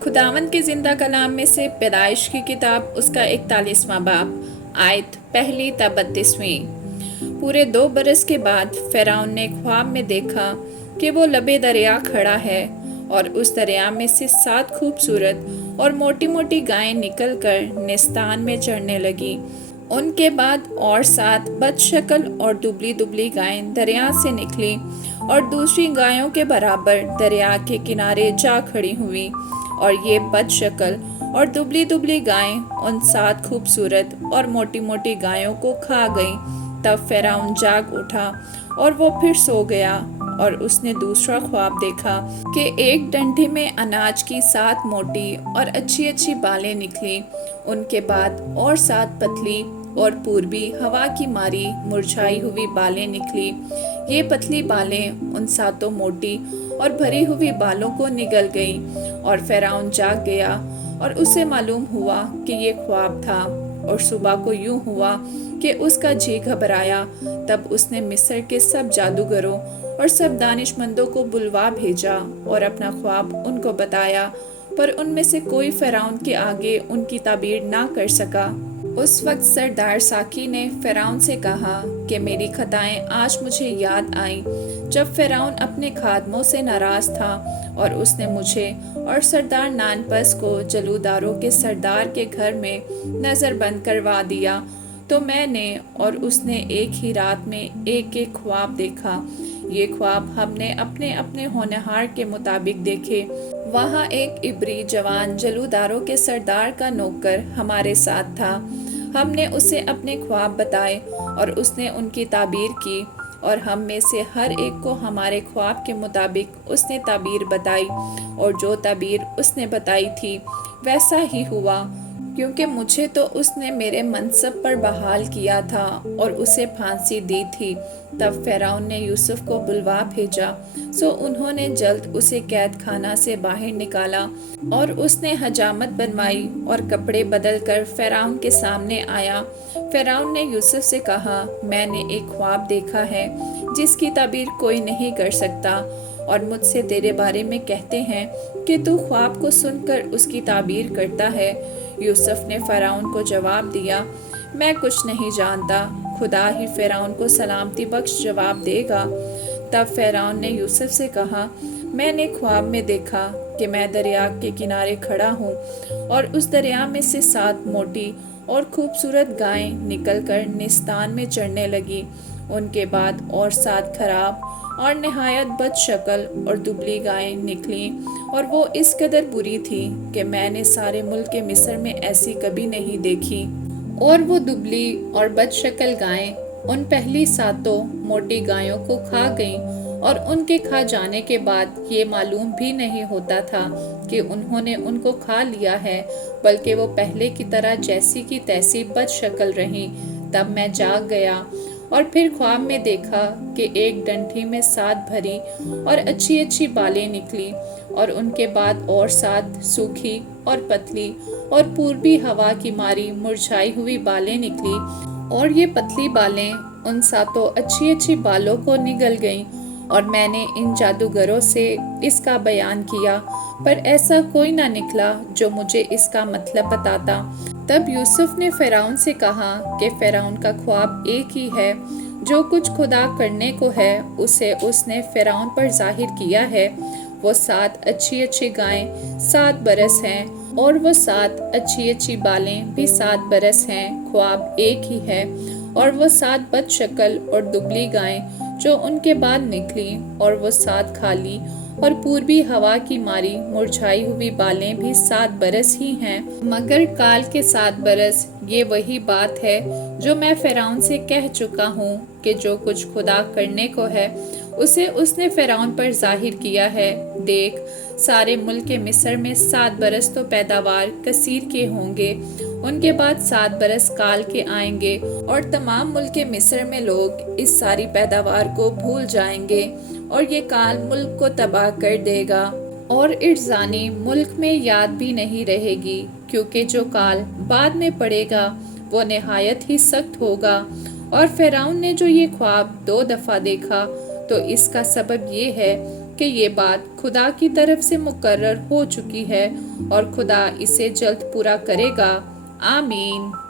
खुदावंद के ज़िंदा कलाम में से पैदाइश की किताब उसका 41वां बाब आयत पहली ता 32वीं। पूरे 2 बरस के बाद फ़िरौन ने ख्वाब में देखा कि वो लबे दरिया खड़ा है और उस दरिया में से 7 खूबसूरत और मोटी मोटी गायें निकल कर निस्तान में चढ़ने लगी। उनके बाद और 7 बदशक्ल और दुबली दुबली गायें दरिया से निकली और दूसरी गायों के बराबर दरिया के किनारे जा खड़ी हुई, और ये बदशक्ल और दुबली दुबली गायें उन 7 खूबसूरत और मोटी मोटी गायों को खा गईं। तब फ़िरौन जाग उठा और वो फिर सो गया, और उसने दूसरा ख्वाब देखा कि एक डंडी में अनाज की 7 मोटी और अच्छी अच्छी बालें निकली। उनके बाद और 7 पतली और पूर्वी हवा की मारी मुरझाई हुई बालें निकली। ये पतली बालें उन 7 मोटी और भरी हुई बालों को निगल गईं, और फ़िरौन जाग गया और उसे मालूम हुआ कि ये ख्वाब था। और सुबह को यूं हुआ कि उसका जी घबराया। तब उसने मिस्र के सब जादूगरों और सब दानिशमंदों को बुलवा भेजा और अपना ख्वाब उनको बताया, पर उनमें से कोई फ़िरौन के आगे उनकी ताबीर ना कर सका। उस वक्त सरदार साकी ने फ़िरौन से कहा कि मेरी खताएं आज मुझे याद आईं, जब फ़िरौन अपने खादमों से नाराज़ था और उसने मुझे और सरदार नानपस को जलूदारों के सरदार के घर में नज़रबंद करवा दिया। तो मैंने और उसने एक ही रात में एक एक ख्वाब देखा। ये ख्वाब हमने अपने अपने होनहार के मुताबिक देखे। वहाँ एक इब्री जवान जलूदारों के सरदार का नौकर हमारे साथ था। हमने उसे अपने ख्वाब बताए और उसने उनकी ताबीर की, और हम में से हर एक को हमारे ख्वाब के मुताबिक उसने ताबीर बताई, और जो ताबीर उसने बताई थी वैसा ही हुआ, क्योंकि मुझे तो उसने मेरे मनसब पर बहाल किया था और उसे फांसी दी थी। तब फ़िरौन ने यूसुफ को बुलवा भेजा, सो उन्होंने जल्द उसे कैद खाना से बाहर निकाला, और उसने हजामत बनवाई और कपड़े बदल कर फ़िरौन के सामने आया। फ़िरौन ने यूसुफ से कहा, मैंने एक ख्वाब देखा है जिसकी ताबीर कोई नहीं कर सकता, और मुझसे तेरे बारे में कहते हैं कि तू ख्वाब को सुनकर उसकी ताबीर करता है। यूसुफ ने फ़िरौन को जवाब दिया, मैं कुछ नहीं जानता, खुदा ही फ़िरौन को सलामती बख्श जवाब देगा। तब फ़िरौन ने यूसुफ से कहा, मैंने ख्वाब में देखा कि मैं दरिया के किनारे खड़ा हूँ, और उस दरिया में से 7 मोटी और खूबसूरत गायें निकलकर निस्तान में चढ़ने लगी। उनके बाद और 7 खराब और नहायत बदशक्ल और दुबली गायें निकलीं, और वो इस कदर बुरी थी कि मैंने सारे मुल्क मिस्र में ऐसी कभी नहीं देखी। और वो दुबली और बदशक्ल गायें उन पहली 7 मोटी गायों को खा गईं, और उनके खा जाने के बाद ये मालूम भी नहीं होता था कि उन्होंने उनको खा लिया है, बल्कि वो पहले की तरह जैसी की तैसी बदशक्ल रहीं। तब मैं जाग गया और फिर ख्वाब में देखा कि एक डंठी में 7 भरी और अच्छी अच्छी बालें निकली, और उनके बाद और 7 सूखी और पतली और पूर्वी हवा की मारी मुरझाई हुई बालें निकली, और ये पतली बालें उन 7 अच्छी अच्छी बालों को निगल गईं। और मैंने इन जादूगरों से इसका बयान किया, पर ऐसा कोई ना निकला जो मुझे इसका मतलब बताता। तब यूसुफ ने फ़िरौन से कहा कि फ़िरौन का ख्वाब एक ही है, जो कुछ खुदा करने को है उसे उसने फ़िरौन पर जाहिर किया है। वो 7 अच्छी अच्छी गायें 7 बरस हैं, और वो 7 अच्छी अच्छी बालें भी 7 बरस हैं। ख्वाब एक ही है। और वो 7 बदशक्ल और दुबली गायें जो उनके बाद निकली, और वो 7 खाली और पूर्वी हवा की मारी मुरझाई हुई बालें भी 7 बरस ही हैं। मगर काल के 7 बरस ये वही बात है जो मैं फ़िरौन से कह चुका हूँ कि जो कुछ खुदा करने को है उसे उसने फ़िरौन पर जाहिर किया है। देख, सारे मुल्क मिस्र में 7 बरस तो पैदावार कसीर के होंगे, उनके बाद 7 बरस काल के आएंगे, और तमाम मुल्क मिस्र में लोग इस सारी पैदावार को भूल जाएंगे, और ये काल मुल्क को तबाह कर देगा, और इर्जानी मुल्क में याद भी नहीं रहेगी, क्योंकि जो काल बाद में पड़ेगा वो नहायत ही सख्त होगा। और फ़िरौन ने जो ये ख्वाब 2 दफ़ा देखा, तो इसका सबब ये है کہ یہ بات خدا کی طرف سے مقرر ہو چکی ہے اور خدا اسے جلد پورا کرے گا۔ آمین۔